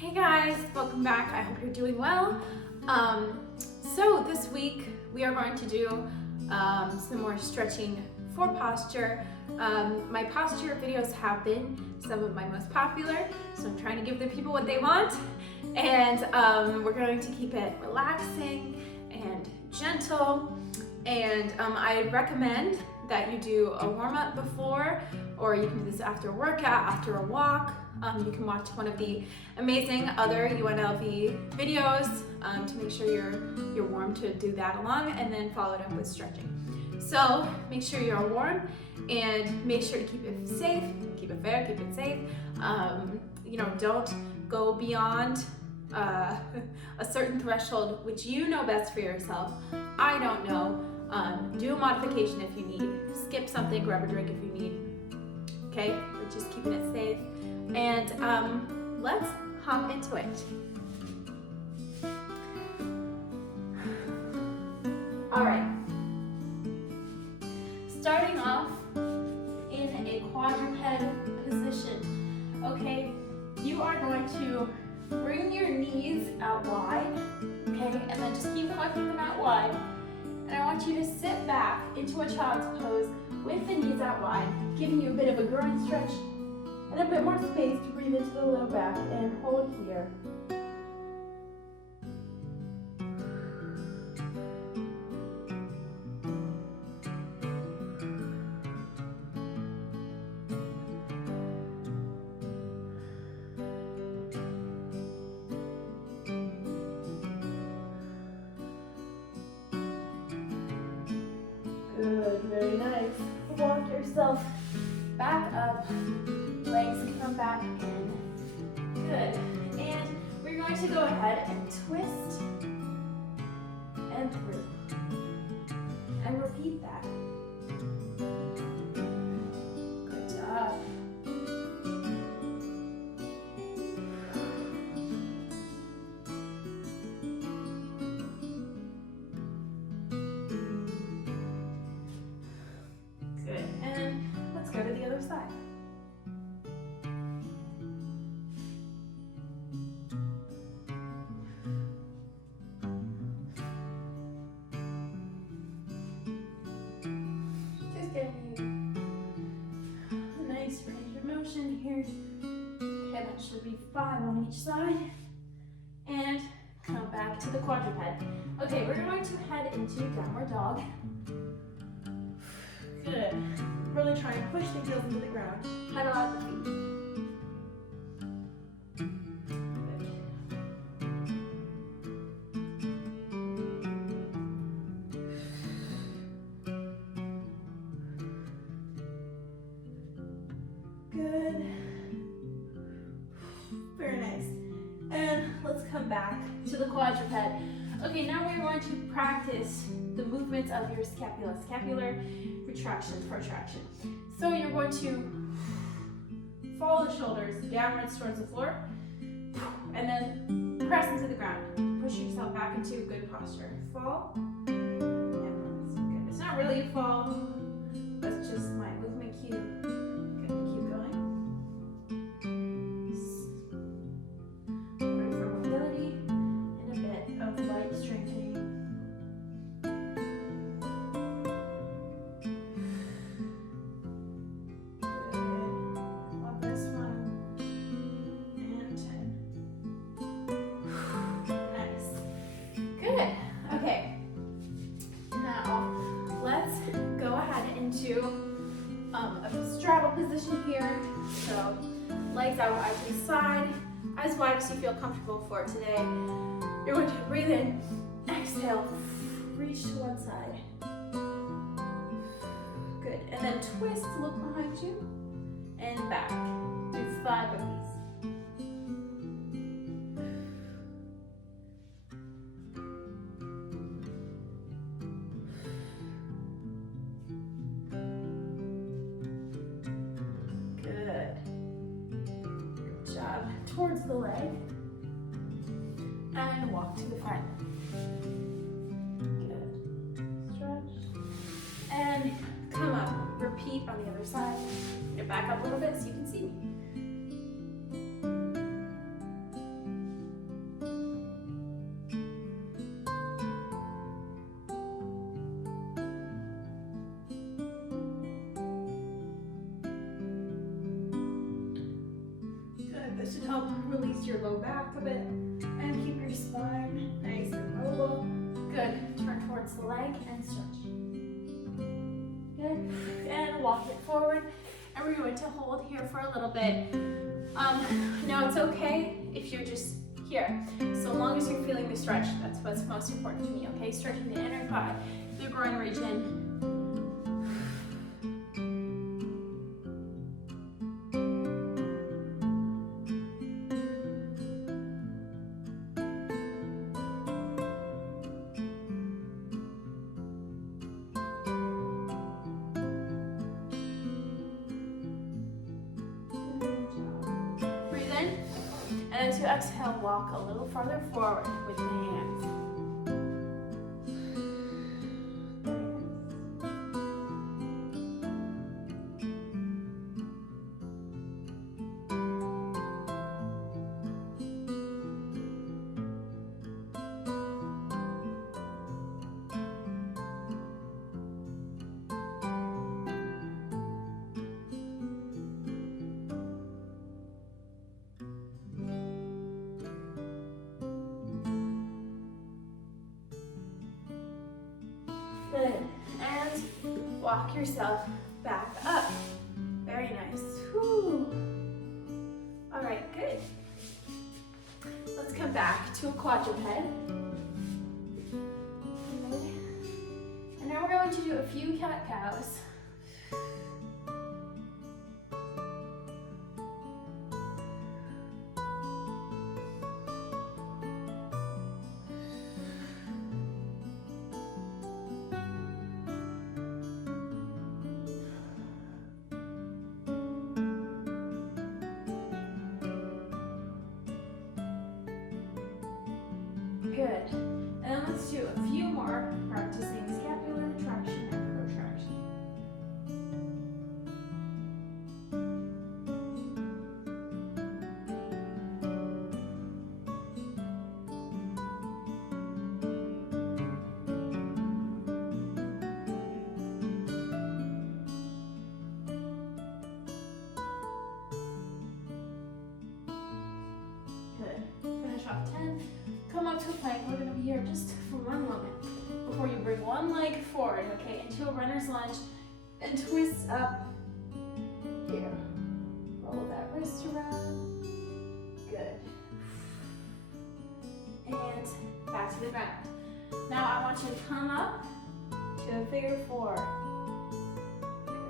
Hey guys, welcome back. I hope you're doing well. So this week we are going to do some more stretching for posture. My posture videos have been some of my most popular, so I'm trying to give the people what they want. And we're going to keep it relaxing and gentle. And I recommend that you do a warm-up before, or you can do this after a workout, after a walk. You can watch one of the amazing other UNLV videos to make sure you're warm to do that along, and then follow it up with stretching. So make sure you're warm and make sure to keep it safe, keep it fair, keep it safe. Don't go beyond a certain threshold, which you know best for yourself. I don't know. Do a modification if you need. Skip something, grab a drink if you need. Okay, we're just keeping it safe. And let's hop into it. All right. Starting off in a quadruped position. Okay, you are going to bring your knees out wide. Okay, and then just keep walking them out wide. And I want you to sit back into a child's pose with the knees out wide, giving you a bit of a groin stretch and a bit more space to breathe into the low back, and hold here. Good, very nice. Walk yourself back up. Legs come back in. Good. And we're going to go ahead and twist and through. And repeat that. Good job. Good. And let's go to the other side. Here. Okay, that should be 5 on each side. And come back to the quadruped. Okay, we're going to head into downward dog. Good. Really try and push the heels into the ground. Pedal out the feet. Good. Very nice. And let's come back to the quadruped. Okay, now we're going to practice the movements of your scapula. Scapular retraction, protraction. So you're going to follow the shoulders downwards towards the floor, and then press into the ground. Push yourself back into a good posture. Fall. And good. It's not really a fall. That's just my movement cue. Okay, now let's go ahead into a straddle position here. So legs out wide to the side, as wide as you feel comfortable for today. You're going to breathe in, exhale, reach to one side. Good, and then twist to look behind you and back. Do 5 of these. Towards the leg and walk to the front. Good. Stretch and come up. Repeat on the other side. Get back up a little bit so you can see me. This should help release your low back a bit and keep your spine nice and mobile. Good. Turn towards the leg and stretch. Good. And walk it forward. And we're going to hold here for a little bit. Now it's okay if you're just here. So long as you're feeling the stretch, that's what's most important to me, okay? Stretching the inner thigh, the groin region. And as you exhale, walk a little farther forward with the hands. Good. And walk yourself back up. Very nice. Whew. All right, good. Let's come back to a quadruped. And now we're going to do a few cat-cows. Good. And let's do a few more, practicing scapular retraction and protraction. Good. Finish off 10. Come up to a plank. We're going to be here just for one moment before you bring one leg forward, okay, into a runner's lunge and twist up here. Roll that wrist around. Good. And back to the ground. Now I want you to come up to a figure 4.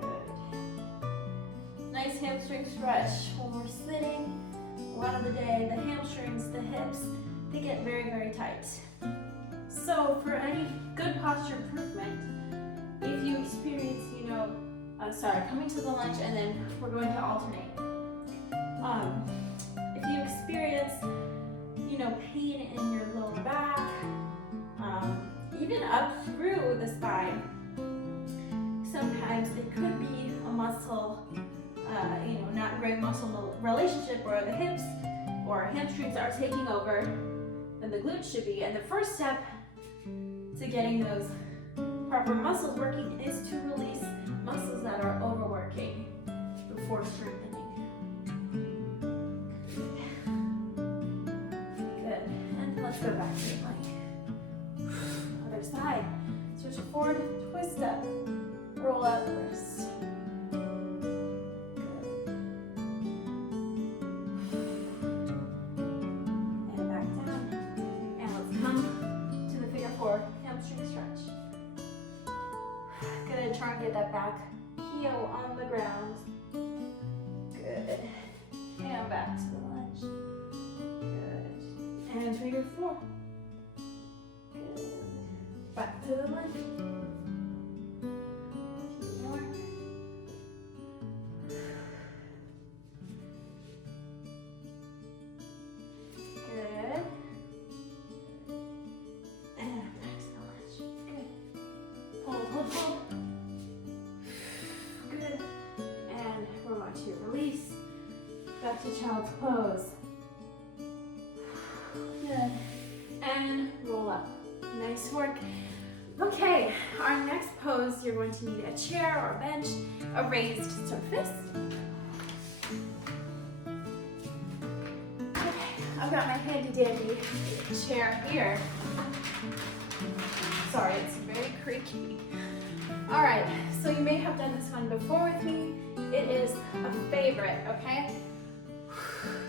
Good. Nice hamstring stretch when we're sitting. A lot of the day, the hamstrings, the hips, they get very, very tight. So for any good posture improvement, if you experience, coming to the lunge and then we're going to alternate. If you experience, pain in your lower back, even up through the spine, sometimes it could be a muscle, not great muscle relationship where the hips or hamstrings are taking over than the glutes should be. And the first step to getting those proper muscles working is to release muscles that are overworking before strengthening. Good. And let's go back to the plank. Other side. Switch forward, twist up, roll out the wrist. Try and get that back heel on the ground. Good. And back to the lunge. Good. And figure 4. Good. Back to the lunge. A few more. Good. And back to the lunge. Good. Hold, hold, hold. To release back to child's pose. Good. And roll up. Nice work. Okay, our next pose, you're going to need a chair or a bench, a raised surface. I've got my handy dandy chair here. Sorry, it's very creaky. All right, so you may have done this one before with me. It is a favorite, okay?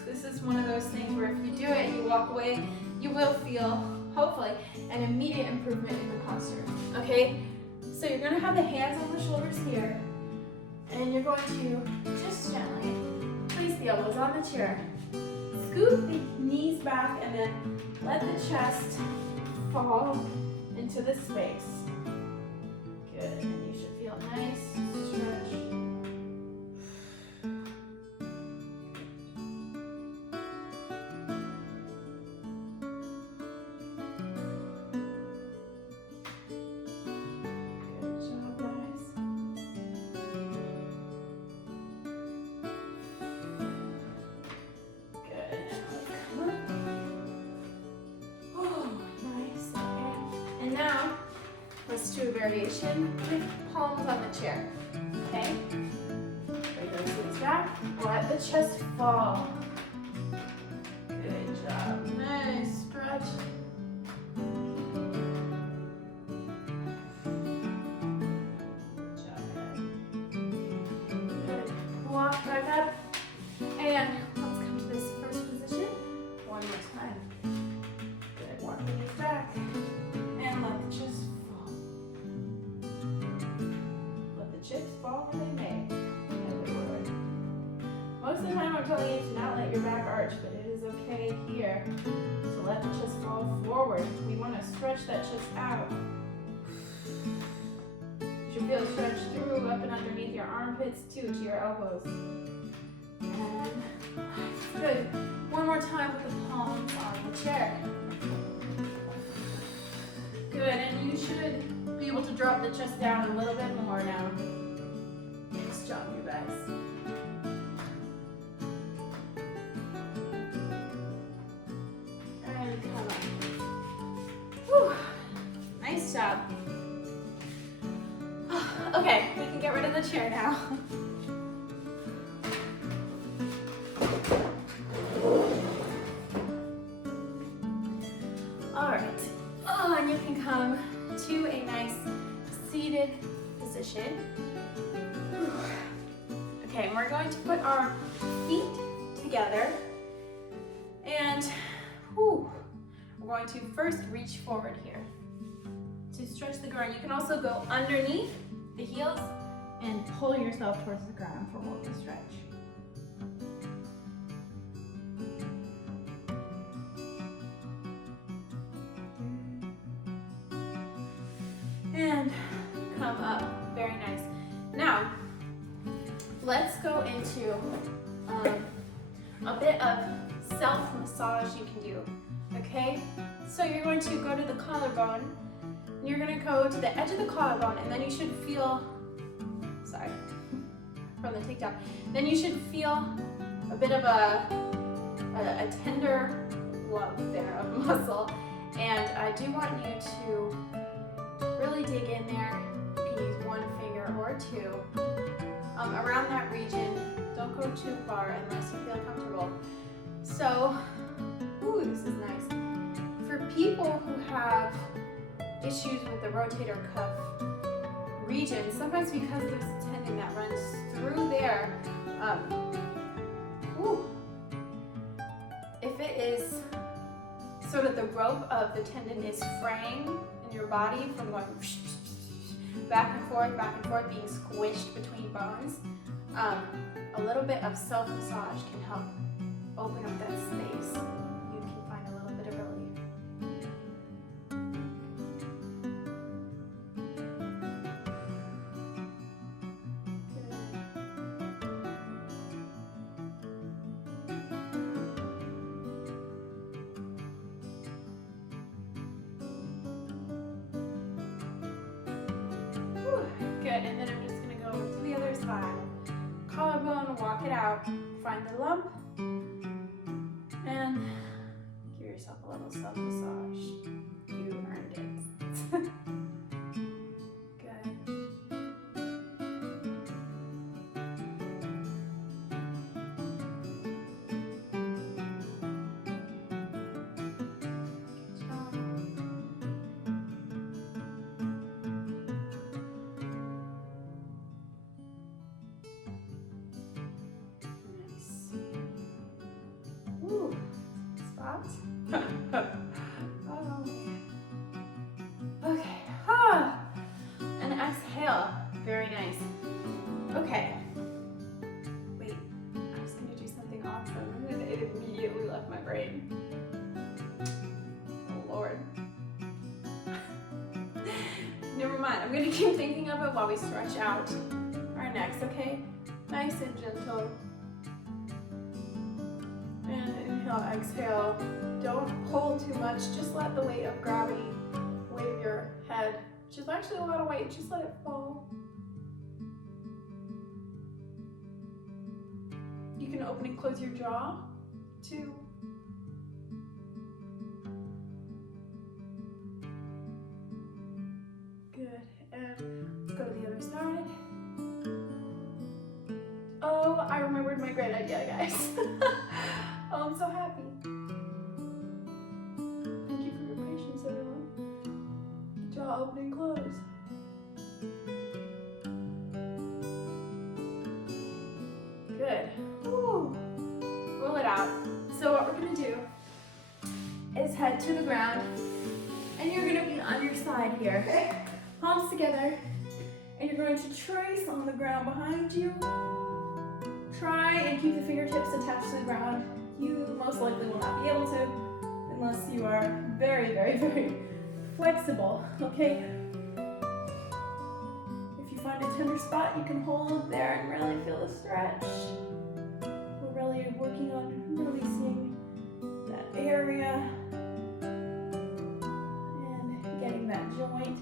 This is one of those things where if you do it and you walk away, you will feel, hopefully, an immediate improvement in the posture, okay? So you're gonna have the hands on the shoulders here, and you're going to just gently place the elbows on the chair. Scoot the knees back and then let the chest fall into the space. Good, and you should feel nice stretch. Let's do a variation with palms on the chair, okay? Bring those knees back, let the chest fall. Good job, nice stretch. Good job, good. Walk back up, and let's come to this first position one more time. Good, walk the knees back, and let the chest chips fall where they may. Most of the time I'm telling you to not let your back arch, but it is okay here to let the chest fall forward. We want to stretch that chest out. You should feel a stretch through, up and underneath your armpits too, to your elbows. And good. One more time with the palms on the chair. Good, and you should be able to drop the chest down a little bit more now. Nice job, you guys. And come on. Whew. Nice job. Okay, we can get rid of the chair now. All right. Oh, and you can come to a nice seated position. Okay, and we're going to put our feet together, and we're going to first reach forward here to stretch the groin. You can also go underneath the heels and pull yourself towards the ground for more of the stretch. And come up, very nice. Now, let's go into a bit of self-massage you can do, okay? So you're going to go to the collarbone, and you're going to go to the edge of the collarbone, and then you should feel, sorry, from the takedown, then you should feel a bit of a tender lump there of muscle, and I do want you to really dig in there. You can use one finger or two. Around that region, don't go too far unless you feel comfortable. So, this is nice. For people who have issues with the rotator cuff region, sometimes because there's a tendon that runs through there, if it is sort of the rope of the tendon is fraying in your body from going back and forth, being squished between bones, a little bit of self-massage can help open up that space. You can find a little bit of relief. Good, and then I'm just going to go to the other side. Collarbone, walk it out, find the lump, and give yourself a little self-massage. You earned it. Good. great. Oh Lord. Never mind, I'm gonna keep thinking of it while we stretch out our necks, okay? Nice and gentle. And inhale, exhale. Don't hold too much, just let the weight of gravity, weight of your head, which is actually a lot of weight, just let it fall. You can open and close your jaw, too. Good, and let's go to the other side. Oh, I remembered my great idea, guys. Oh, I'm so happy. Thank you for your patience, everyone. Jaw open and close. Good. Woo. Roll it out. So what we're gonna do is head to the ground, and you're gonna be on your side here, okay? Palms together, and you're going to trace on the ground behind you. Try and keep the fingertips attached to the ground. You most likely will not be able to unless you are very, very, very flexible, okay? If you find a tender spot, you can hold there and really feel the stretch. We're really working on releasing that area and getting that joint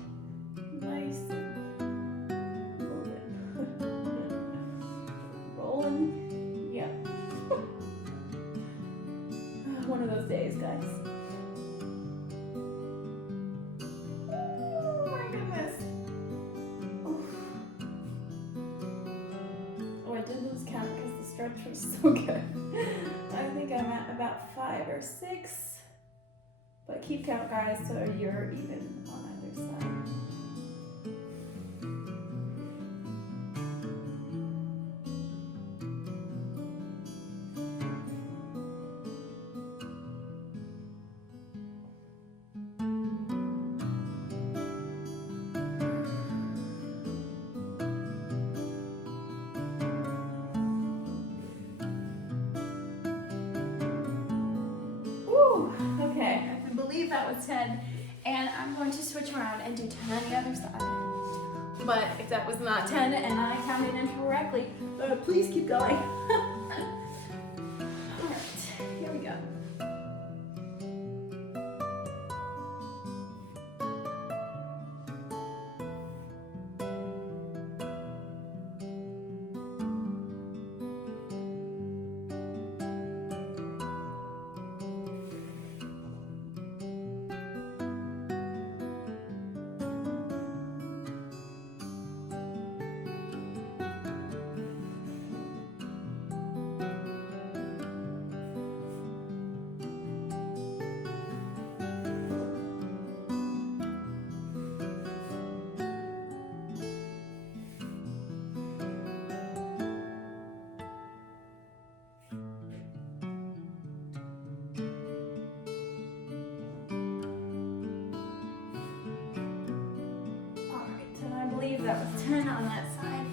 nice and moving. Rolling. Yep. One of those days, guys. Oh my goodness. Oh, I did lose count because the stretch was so good. I think I'm at about 5 or 6. But keep count, guys, so you're even on either side. Okay, I can believe that was 10, and I'm going to switch around and do 10 on the other side. But if that was not 10 and I counted incorrectly, please keep going. All right, here we go. That was 10 on that side.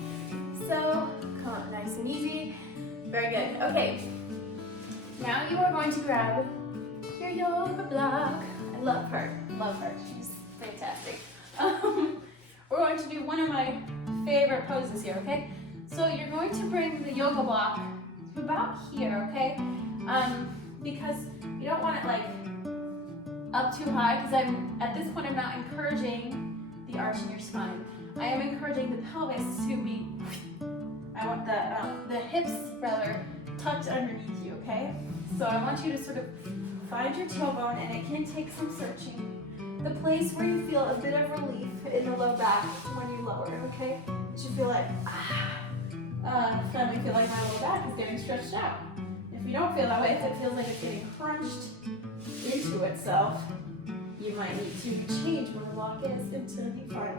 So, come on, nice and easy. Very good. Okay. Now you are going to grab your yoga block. I love her. Love her. She's fantastic. We're going to do one of my favorite poses here, okay? So you're going to bring the yoga block to about here, okay? Because you don't want it like up too high, because at this point I'm not encouraging the arch in your spine. I am encouraging the pelvis to be, I want the hips rather tucked underneath you, okay? So I want you to sort of find your tailbone, and it can take some searching. The place where you feel a bit of relief in the low back when you lower it, okay? It should feel like, suddenly feel like my low back is getting stretched out. If you don't feel that way, if it feels like it's getting crunched into itself, you might need to change where the block is until you find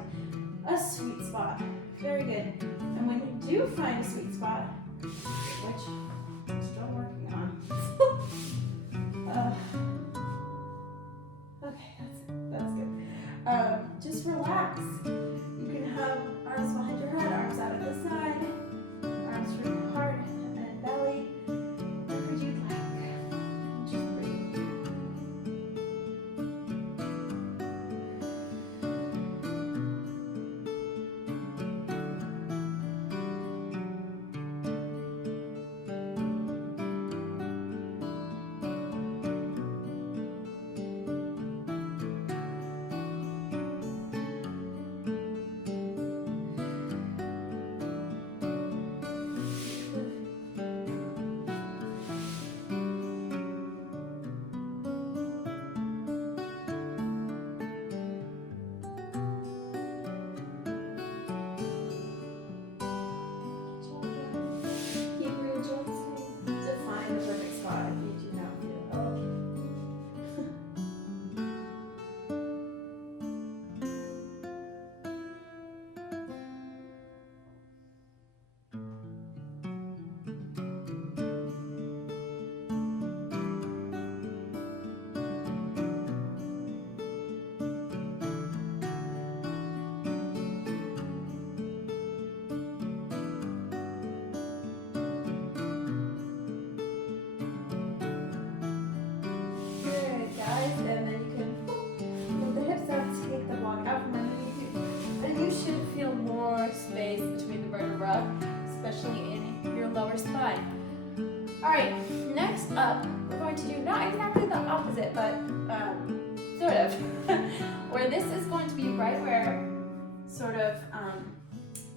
a sweet spot. Very good. And when you do find a sweet spot, which I'm still working on. Okay, that's good. Just relax. You can have arms behind your head, arms out at the side, arms from your heart and belly, whatever you'd like. Just breathe. lower spine. All right, next up, we're going to do not exactly the opposite, but sort of, where this is going to be right where sort of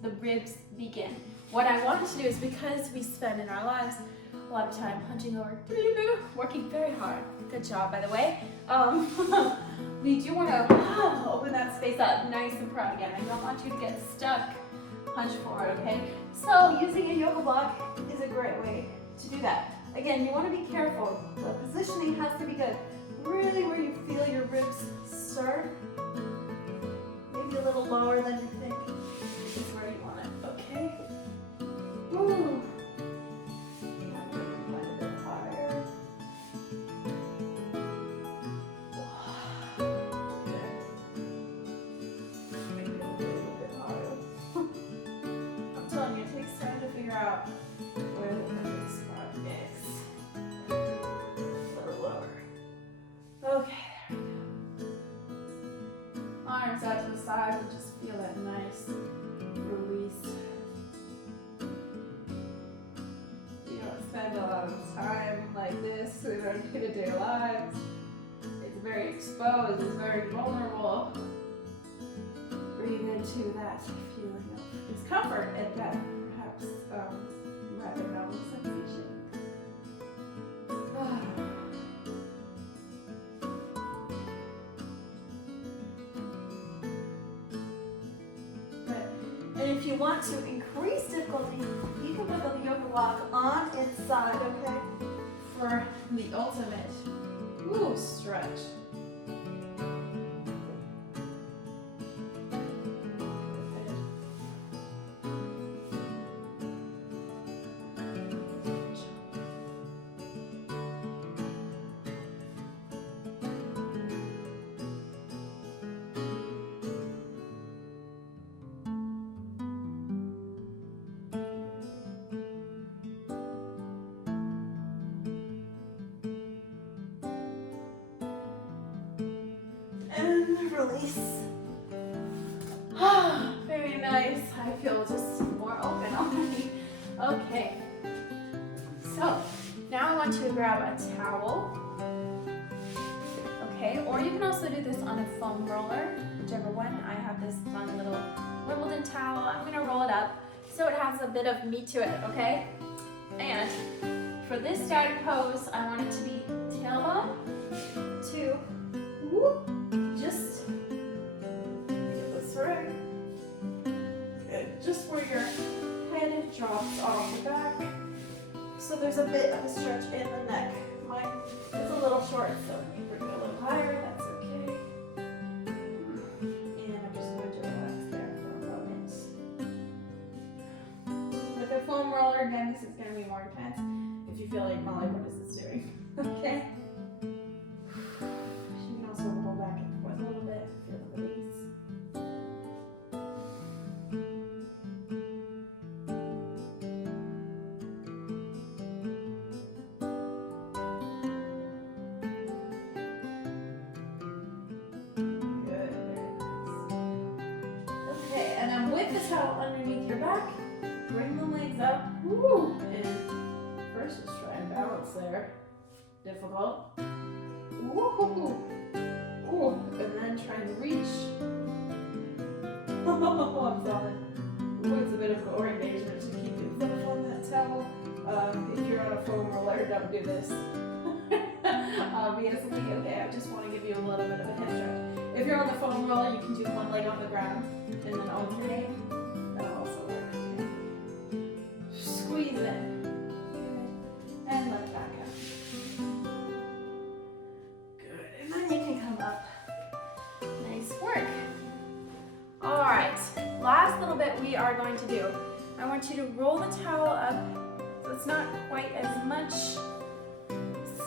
the ribs begin. What I want to do is, because we spend in our lives a lot of time hunching over, working very hard. Good job, by the way. We do want to open that space up nice and proud again. I don't want you to get stuck. Hunch forward, okay? So using a yoga block is a great way to do that. Again, you want to be careful. The positioning has to be good. Really where you feel your ribs start. Maybe a little lower than you think. This is where you want it, okay? Woo. Quite a bit higher. Maybe a little bit higher. I'm telling you, it takes time to figure out where the perfect spot is. A little lower. Okay, there we go. Arms out to the side and just feel that nice release. You don't spend a lot of time like this in our day-to-day lives. It's very exposed, it's very vulnerable. Breathe into that feeling of discomfort and that perhaps rather novel sensation. And if you want to increase difficulty, you can put the yoga block on its side, okay? For the ultimate stretch. And release. Very nice. I feel just more open already. Okay. So now I want you to grab a towel. Okay, or you can also do this on a foam roller, whichever one. I have this fun little Wimbledon towel. I'm gonna roll it up so it has a bit of meat to it, okay? And for this static pose, I want it to be tailbone to just get this right. Good. Just where your head drops off the back. So there's a bit of a stretch in the neck. Mine is a little short, so you bring it a little higher, that's okay. And I'm just going to relax there for a moment. With a foam roller, again, this is going to be more intense. If you feel like, Molly, what is this doing? Okay. You can also roll back and forth a little bit, feel the release. With the towel underneath your back, bring the legs up, and first just try and balance there. Difficult. And then try and reach. I'm falling. It's a bit of core engagement to keep your foot on that towel. If you're on a foam roller, don't do this. Obviously, okay, I just want to give you a little bit of a hip stretch. If you're on the foam roller, you can do one leg on the ground and then alternate. That'll also work. Okay. Squeeze in. Good. And let back up. Good. And then you can come up. Nice work. All right. Last little bit we are going to do. I want you to roll the towel up so it's not quite as much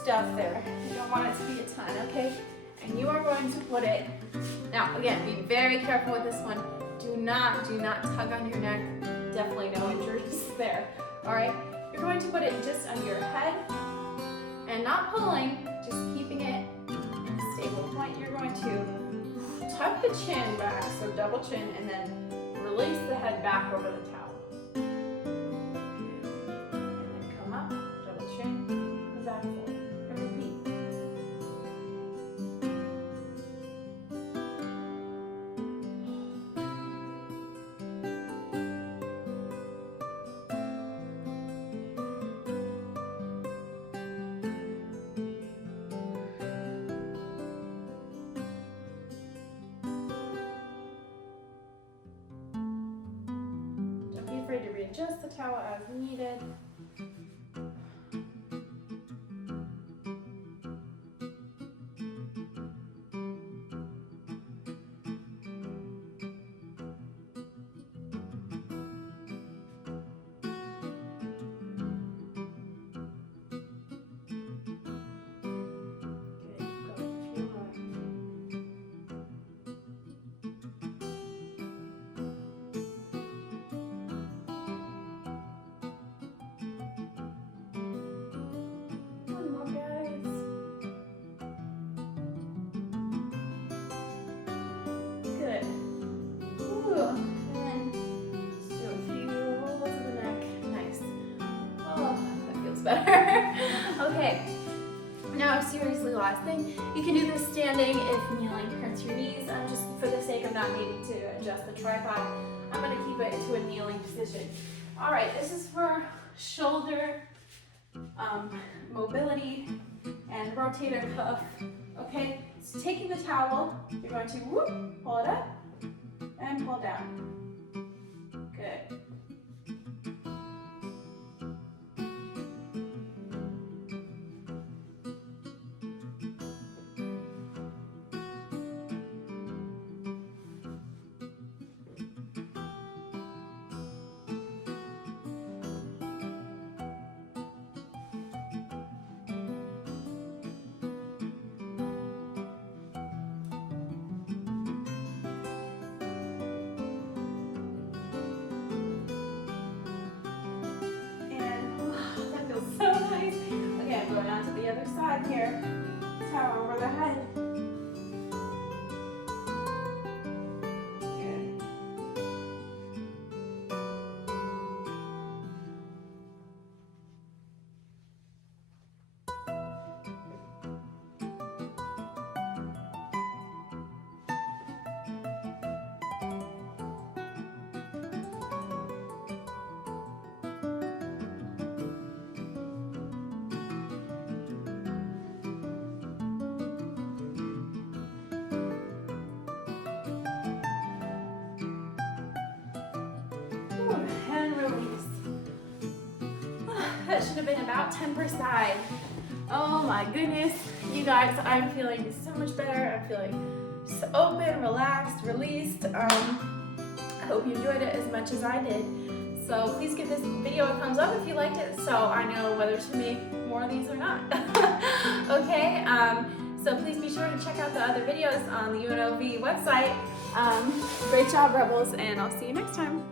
stuff there. You don't want it to be a ton, okay? And you are going to put it, now again, be very careful with this one. Do not tug on your neck. Definitely no injuries there, all right? You're going to put it just under your head and not pulling, just keeping it in a stable point. You're going to tuck the chin back, so double chin, and then release the head back over the towel. adjust the towel as needed. Good. Ooh. And then just do a few rolls of the neck. Nice. Oh, that feels better. Okay. Now, seriously, last thing. You can do this standing if kneeling hurts your knees. Just for the sake of not needing to adjust the tripod, I'm going to keep it to a kneeling position. All right, this is for shoulder mobility and rotator cuff. Okay, so taking the towel, you're going to whoop, pull it up and pull down. Good. So nice. Okay, I'm going on to the other side here. Towel over the head. Good. And release. That should have been about 10 per side. Oh my goodness. You guys, I'm feeling so much better. I'm feeling just open, relaxed, released. I hope you enjoyed it as much as I did. So please give this video a thumbs up if you liked it so I know whether to make more of these or not. Okay, so please be sure to check out the other videos on the UNLV website. Great job, Rebels, and I'll see you next time.